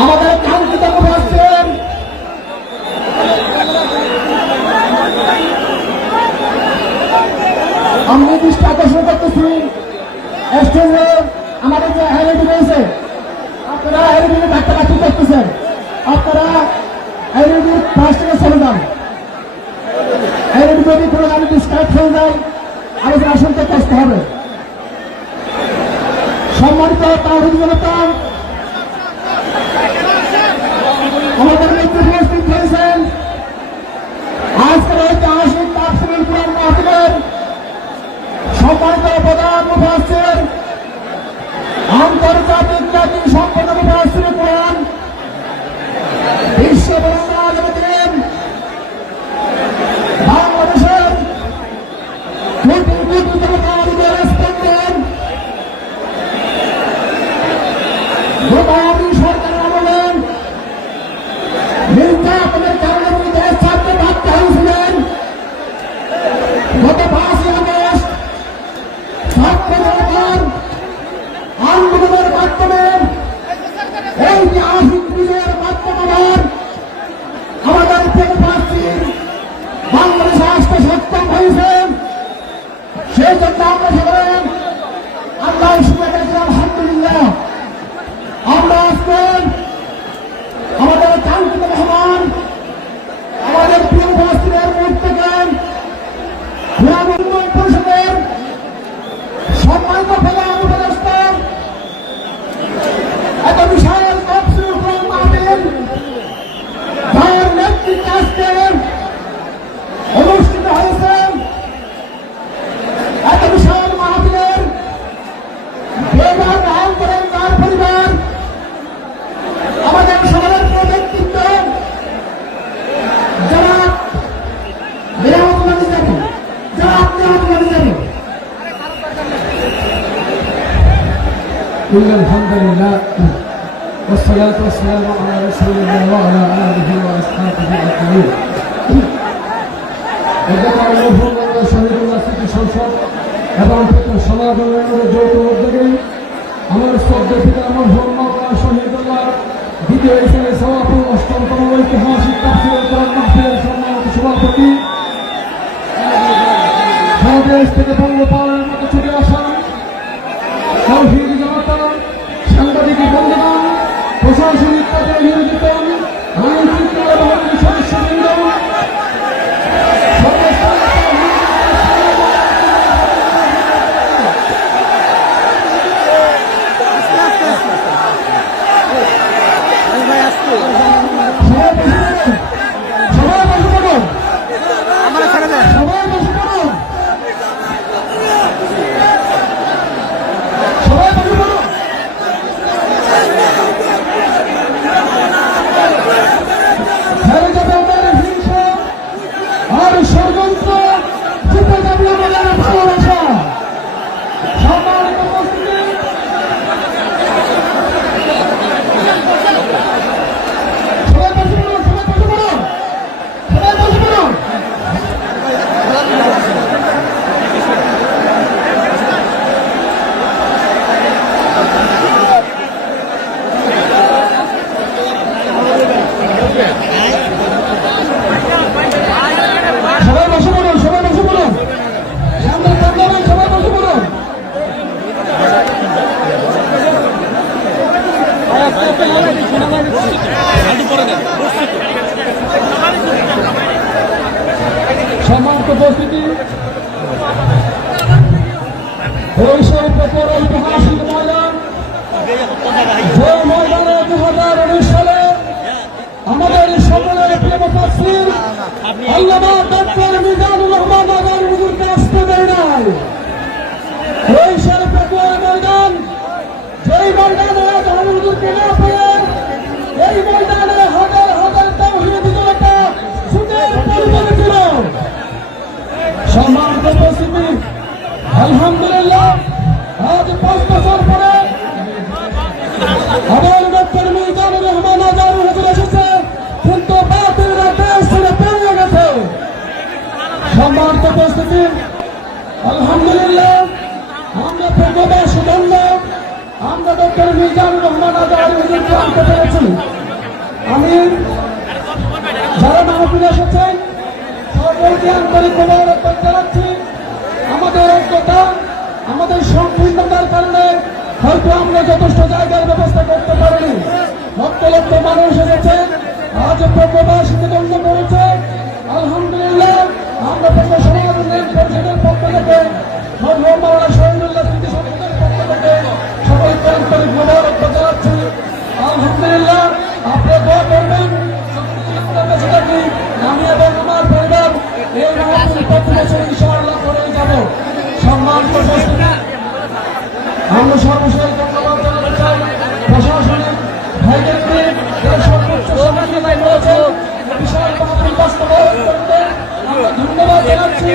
আমাদের কাঙ্ক্ষিত মুফাসসির আমি দৃষ্টি আকর্ষণ করতেছি আমাদের যে হেলিডি রয়েছে আপনারা হেলিডির কাছাকাছি করতেছেন আপনারা হেলিডির পাশ থেকে চলে যান হেলিডি যদি কোনো গাড়ি ডিসকানেক্ট হয়ে যায় আলোচনা শুনতে কষ্ট হবে। সম্মানিত তাহিদ জনতা আমাদের উপস্থিত হয়েছেন। ঐতিহাসিক ঐতিহাসিক إن الحمد لله والصلاة والسلام على رسول الله وعلى آله وأصحابه أجمعين এখানে মরহুম শহীদুল্লাহ স্মৃতি সংসদ এবং সমাগমের যৌথ উদ্যোগে আমার শ্রদ্ধা পিতা মরহুম মাওলানা শহীদুল্লাহ দ্বিতীয় হিসেবে সভাপতি অষ্টমতম ঐতিহাসিক তাফসিরুল কোরআন মাহফিলের সম্মানিত সভাপতি স্বদেশ থেকে বঙ্গপালের মতো ছুটে আসা প্রপর ঐতিহাসিক ময়দান যে ময়দানে দু হাজার উনিশ সালে আমাদের সকলের প্রেম মুফাসসির আল্লামা সম্মানিত উপস্থিতি। আলহামদুলিল্লাহ, আজ পাঁচ বছর পরে আমার ডক্টর মিজানুর রহমান আজারু হুজুর এসেছে। কিন্তু বাতিলরা দেশ ছেড়ে পেরিয়ে গেছে। সম্মানিত উপস্থিতি, আলহামদুলিল্লাহ, আমরা প্রবাস ধন্য আমরা ডক্টর মিজানুর রহমান আজাদ হুজুরকে আনতে পেরেছি। আমি যারা মাহফিলে এসেছেন সকলকে আন্তরিক মোবারকবাদ জানাচ্ছি আমাদের ঐক্যতা আমাদের সংকীর্ণতার কারণে হয়তো আমরা যথেষ্ট জায়গার ব্যবস্থা করতে পারিনি। লক্ষ লক্ষ মানুষ এসেছে, আজ প্রবাসীতে দণ্ড করেছে। আলহামদুলিল্লাহ, আমরা প্রশ্ন সমাজ উন্নয়ন পরিষদের পক্ষ থেকে মরহুম মাওলানা শহীদুল্লাহ স্মৃতি সংসদের পক্ষ থেকে সকলকে আন্তরিক মোবারকবাদ জানাচ্ছি আলহামদুলিল্লাহ, আপনি দোয়া করবেন আপনার আমি আমরা সর্বশেষ ধন্যবাদ জানাতে চাই প্রশাসনিক ভাইদেরকে সর্বোচ্চ ধন্যবাদ জানাচ্ছি।